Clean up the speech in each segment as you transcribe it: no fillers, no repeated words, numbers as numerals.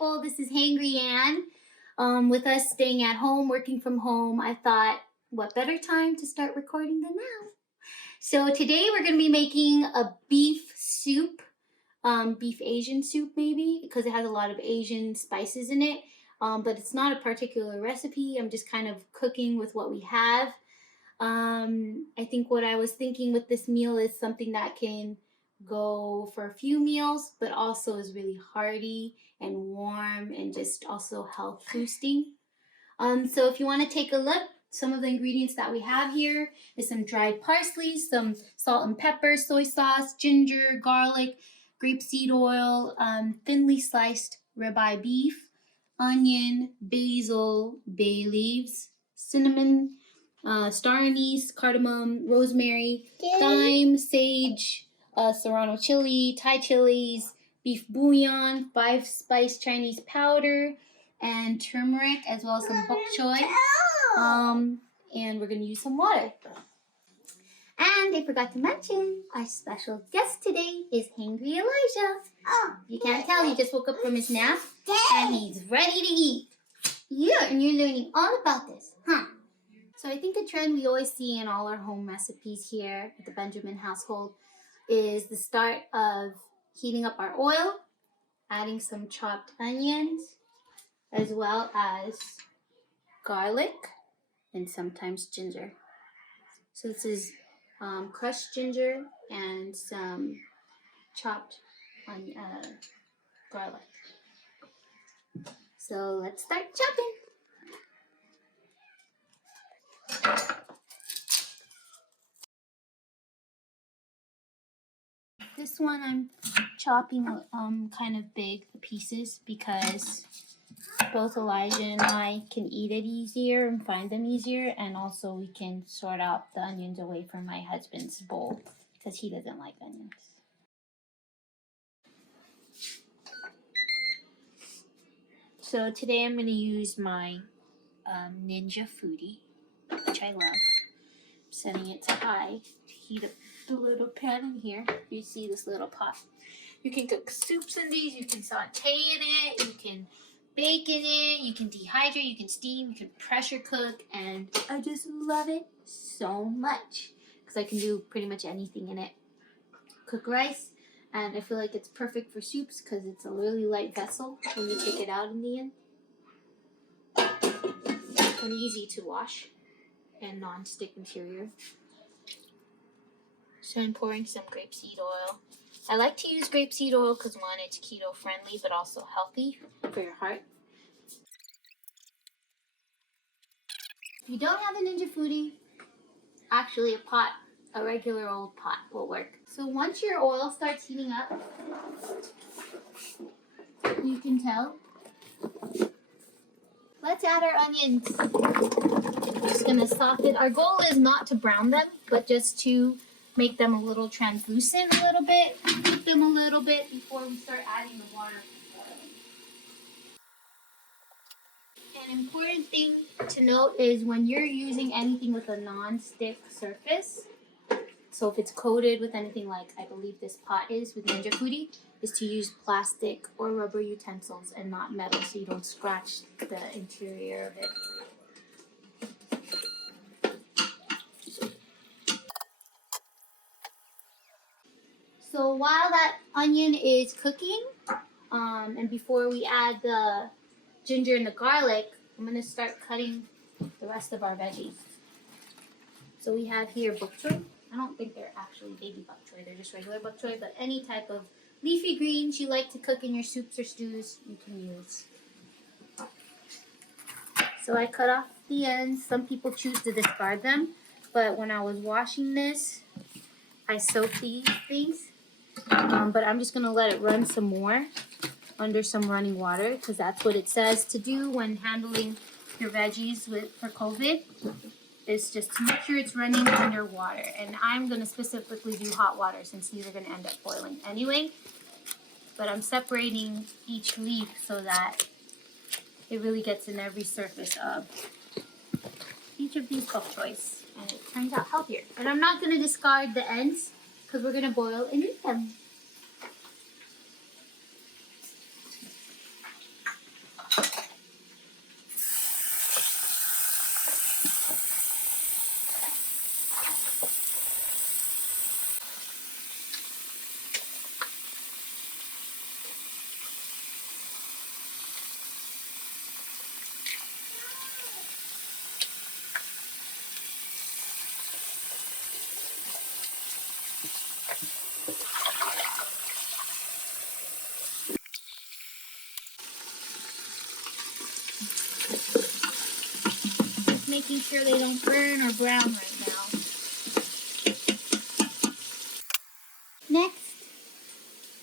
people. This is HangryAnne. With us staying at home, working from home, I thought, what better time to start recording than now? So today we're going to be making a beef soup, beef Asian soup maybe, because it has a lot of Asian spices in it. But it's not a particular recipe. I'm just kind of cooking with what we have. I think what I was thinking with this meal is something that can go for a few meals, but also is really hearty and warm and just also health boosting. So if you want to take a look, some of the ingredients that we have here is some dried parsley, some salt and pepper, soy sauce, ginger, garlic, grapeseed oil, thinly sliced ribeye beef, onion, basil, bay leaves, cinnamon, star anise, cardamom, rosemary, thyme, sage, serrano chili, Thai chilies, beef bouillon, 5-spice Chinese powder, and turmeric, as well as some bok choy. And we're going to use some water. And I forgot to mention, our special guest today is Hangry Elijah. You can't tell, he just woke up from his nap, and he's ready to eat. Yeah, and you're learning all about this, huh? So I think a trend we always see in all our home recipes here at the Benjamin household is the start of heating up our oil, adding some chopped onions, as well as garlic, and sometimes ginger. So this is crushed ginger and some chopped garlic. So let's start chopping. This one I'm chopping kind of big, the pieces, because both Elijah and I can eat it easier and find them easier, and also we can sort out the onions away from my husband's bowl because he doesn't like onions. So today I'm going to use my Ninja Foodie, which I love. I'm setting it to high to heat up the little pan in here. You see this little pot. You can cook soups in these, you can saute in it, you can bake in it, you can dehydrate, you can steam, you can pressure cook, and I just love it so much because I can do pretty much anything in it. Cook rice, and I feel like it's perfect for soups because it's a really light vessel when you take it out in the end. And easy to wash and non-stick interior. So I'm pouring some grapeseed oil. I like to use grapeseed oil because one, it's keto friendly, but also healthy for your heart. If you don't have a Ninja Foodie, actually a regular old pot will work. So once your oil starts heating up, you can tell. Let's add our onions. I'm just gonna soften. Our goal is not to brown them, but just to make them a little translucent a little bit, cook them a little bit before we start adding the water. An important thing to note is when you're using anything with a non-stick surface, so if it's coated with anything like I believe this pot is with Ninja Foodie, is to use plastic or rubber utensils and not metal so you don't scratch the interior of it. So while that onion is cooking, and before we add the ginger and the garlic, I'm going to start cutting the rest of our veggies. So we have here bok choy. I don't think they're actually baby bok choy, they're just regular bok choy, but any type of leafy greens you like to cook in your soups or stews, you can use. So I cut off the ends. Some people choose to discard them, but when I was washing this, I soaked these things. But I'm just going to let it run some more under some running water because that's what it says to do when handling your veggies for COVID, is just to make sure it's running under water. And I'm going to specifically do hot water since these are going to end up boiling anyway. But I'm separating each leaf so that it really gets in every surface of each of these bok choys. And it turns out healthier. And I'm not going to discard the ends because we're going to boil and eat them. making sure they don't burn or brown right now. Next,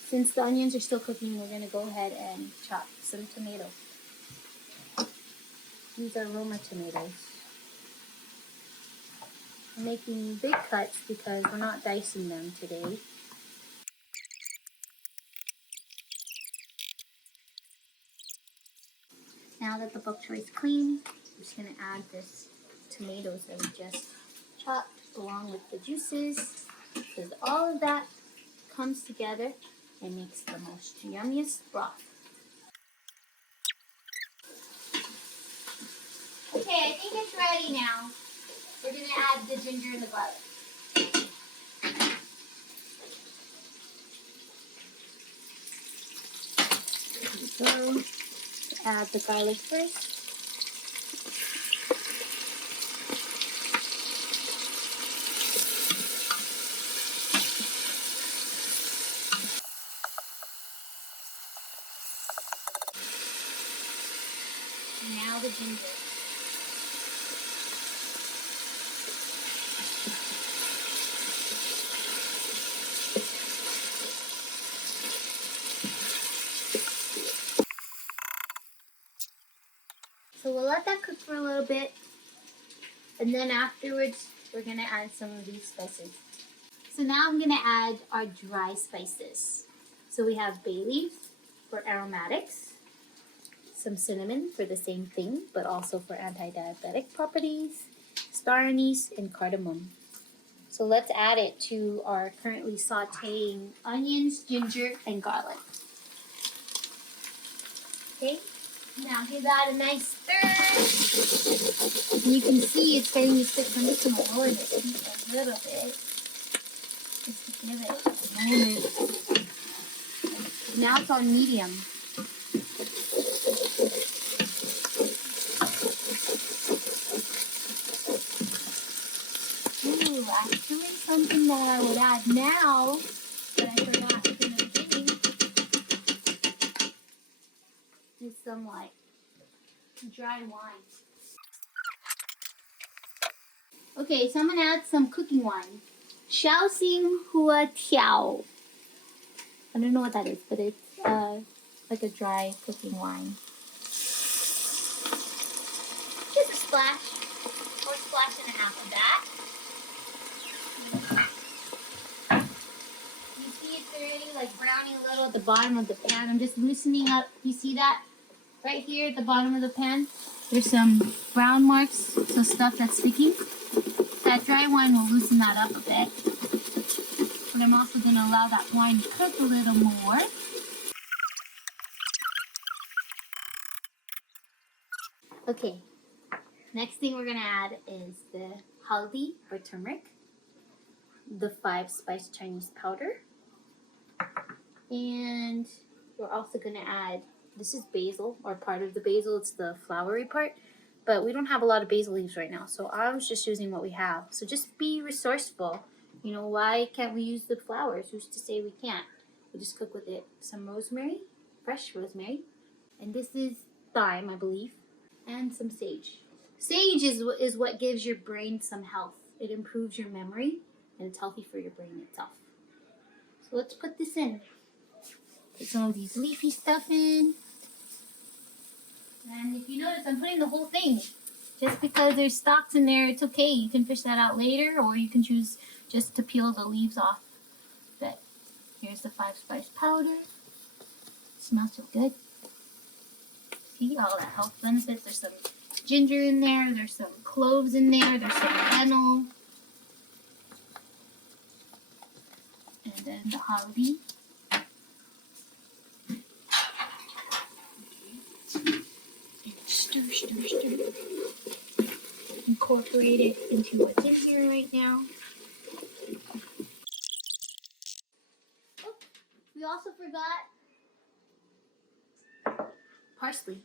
since the onions are still cooking, we're going to go ahead and chop some tomatoes. These are Roma tomatoes. I'm making big cuts because we're not dicing them today. Now that the bok choy is clean, I'm just going to add this tomatoes that we just chopped along with the juices, because all of that comes together and makes the most yummiest broth. Okay, I think it's ready now. We're going to add the ginger and the garlic. So, add the garlic first. And now the ginger. So we'll let that cook for a little bit, and then afterwards we're going to add some of these spices. So now I'm going to add our dry spices. So we have bay leaves for aromatics, some cinnamon for the same thing, but also for anti-diabetic properties, star anise, and cardamom. So let's add it to our currently sauteing onions, ginger, and garlic. Okay, now give that a nice stir. And you can see it's starting to stick. I'm just going to lower this heat a little bit, just to give it a moment. Now it's on medium. Ooh, actually something that I would add now that I forgot in the beginning is some like dry wine. Okay, so I'm going to add some cooking wine. Shaoxing Hua Tiao. I don't know what that is, but it's like a dry cooking wine. Just a splash, or a splash and a half of that. You see it's already like browning a little at the bottom of the pan. I'm just loosening up. You see that? Right here at the bottom of the pan, there's some brown marks, so stuff that's sticking. That dry wine will loosen that up a bit. But I'm also going to allow that wine to cook a little more. Okay, next thing we're going to add is the haldi or turmeric, the 5-spice Chinese powder, and we're also going to add, this is basil, or part of the basil, it's the flowery part, but we don't have a lot of basil leaves right now, so I was just using what we have. So just be resourceful. You know, why can't we use the flowers? Who's to say we can't? We just cook with it. Some rosemary, fresh rosemary, and this is thyme, I believe, and some sage. Sage is what gives your brain some health. It improves your memory, and it's healthy for your brain itself. So let's put this in. Put some of these leafy stuff in. And if you notice, I'm putting the whole thing. Just because there's stalks in there, it's okay. You can fish that out later, or you can choose just to peel the leaves off. But here's the 5-spice powder. It smells so good. See all the health benefits. There's some ginger in there. There's some cloves in there. There's some fennel. And then the haldi. Stir, stir, stir. Incorporate it into what's in here right now. Oh, we also forgot parsley.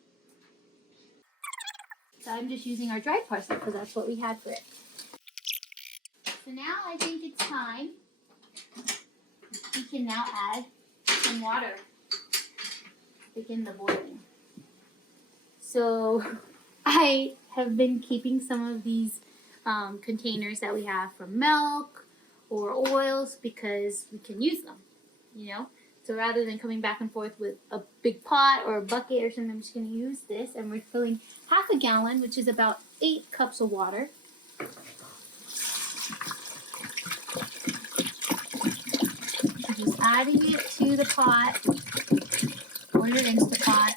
So I'm just using our dried parsley because that's what we had for it. So now I think it's time. We can now add some water. Begin the boiling. So I have been keeping some of these containers that we have for milk or oils because we can use them, you know? So rather than coming back and forth with a big pot or a bucket or something, I'm just going to use this. And we're filling half a gallon, which is about 8 cups of water. So just adding it to the pot or your Instapot.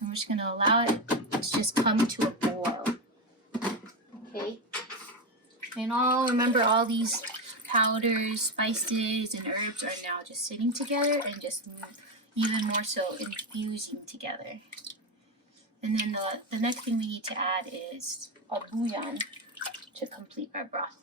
And we're just going to allow it to just come to a boil. Okay? And remember all these powders, spices, and herbs are now just sitting together and just even more so infusing together. And then the next thing we need to add is a bouillon to complete our broth.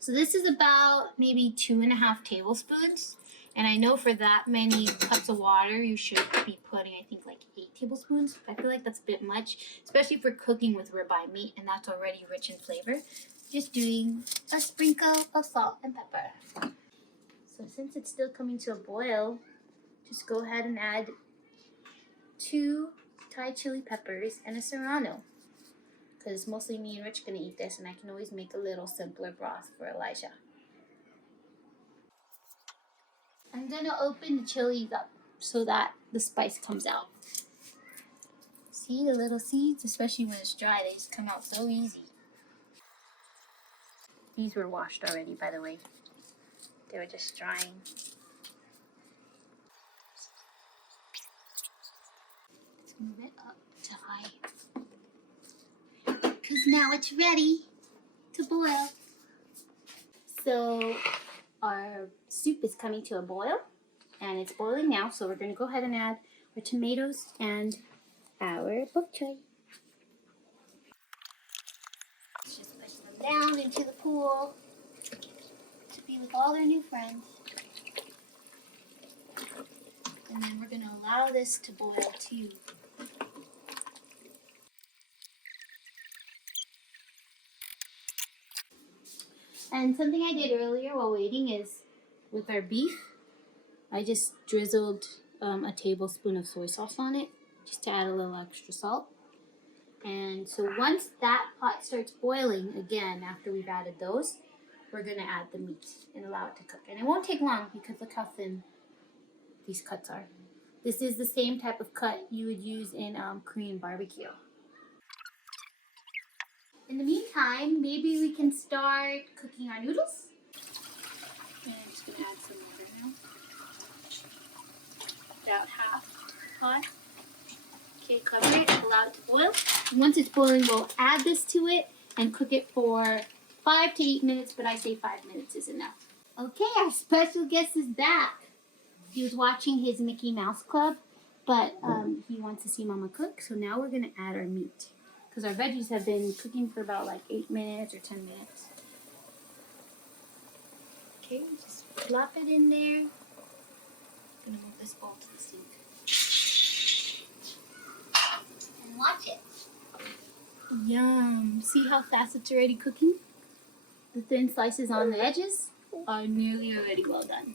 So this is about maybe 2.5 tablespoons. And I know for that many cups of water, you should be putting, I think, like 8 tablespoons. I feel like that's a bit much, especially for cooking with ribeye meat, and that's already rich in flavor. Just doing a sprinkle of salt and pepper. So since it's still coming to a boil, just go ahead and add 2 Thai chili peppers and a serrano. Because mostly me and Rich are going to eat this, and I can always make a little simpler broth for Elijah. I'm going to open the chilies up so that the spice comes out. See the little seeds? Especially when it's dry, they just come out so easy. These were washed already, by the way. They were just drying. Let's move it up to high. Because now it's ready to boil. So our soup is coming to a boil, and it's boiling now, so we're going to go ahead and add our tomatoes and our bok choy. Let's just push them down into the pool to be with all their new friends. And then we're going to allow this to boil too. And something I did earlier while waiting is with our beef, I just drizzled a tablespoon of soy sauce on it just to add a little extra salt. And so once that pot starts boiling, again, after we've added those, we're going to add the meat and allow it to cook. And it won't take long because look how thin these cuts are. This is the same type of cut you would use in Korean barbecue. In the meantime, maybe we can start cooking our noodles. And I'm just going to add some water now. About half pot. Okay, cover it, allow it to boil. And once it's boiling, we'll add this to it and cook it for 5 to 8 minutes, but I say 5 minutes is enough. Okay, our special guest is back. He was watching his Mickey Mouse Club, but he wants to see Mama cook, so now we're going to add our meat. Because our veggies have been cooking for about like 8 minutes or 10 minutes. Okay, just plop it in there. I'm going to move this bowl to the sink. And watch it. Yum. See how fast it's already cooking? The thin slices on the edges are nearly already well done.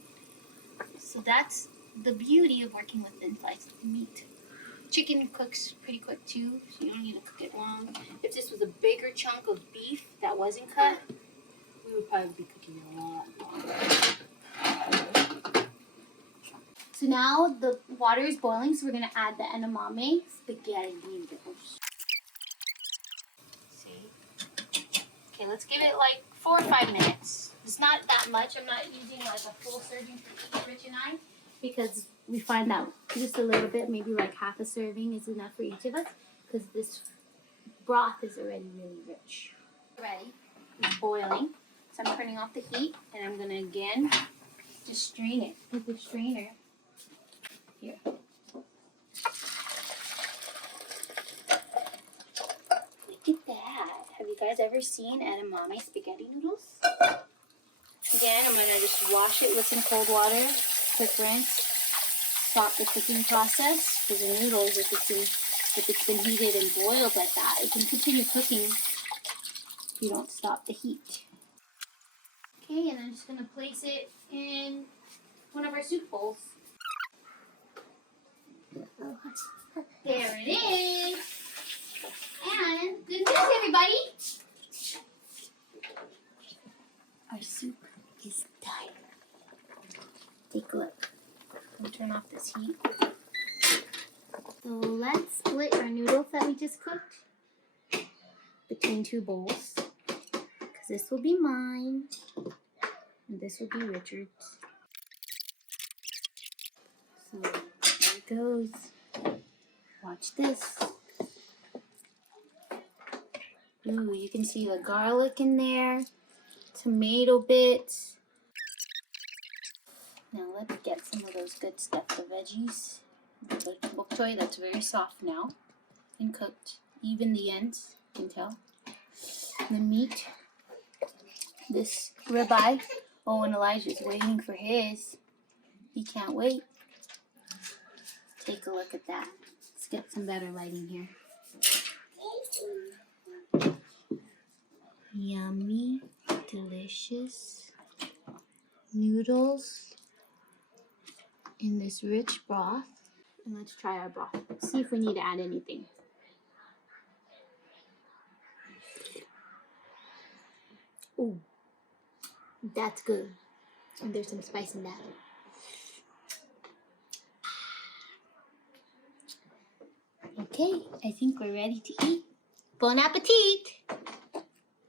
So that's the beauty of working with thin sliced meat. Chicken cooks pretty quick too, so you don't need to cook it long. If this was a bigger chunk of beef that wasn't cut, we would probably be cooking it a lot longer. So now the water is boiling, so we're going to add the edamame spaghetti noodles. See? Okay, let's give it like 4 or 5 minutes. It's not that much. I'm not using like a full serving for each Rich and I, because we find that just a little bit, maybe like half a serving is enough for each of us, because this broth is already really rich. Ready. It's boiling. So I'm turning off the heat, and I'm going to again just strain it with the strainer. Here. Look at that. Have you guys ever seen edamame spaghetti noodles? Again, I'm going to just wash it with some cold water, quick rinse. Stop the cooking process, because the noodles, if it's been heated and boiled like that, it can continue cooking if you don't stop the heat. Okay, and I'm just going to place it in one of our soup bowls. There it is. And good news, everybody. Our soup is done. Take a look. I'll turn off this heat. So let's split our noodles that we just cooked between two bowls. Because this will be mine. And this will be Richard's. So there it goes. Watch this. Ooh, you can see the garlic in there. Tomato bits. Now let's get some of those good stuff, the veggies. The bok choy that's very soft now and cooked. Even the ends, you can tell. The meat. This ribeye. Oh, and Elijah's waiting for his. He can't wait. Take a look at that. Let's get some better lighting here. Yummy, delicious noodles in this rich broth. And let's try our broth. See if we need to add anything. Ooh, that's good. And there's some spice in that. Okay, I think we're ready to eat. Bon appetit!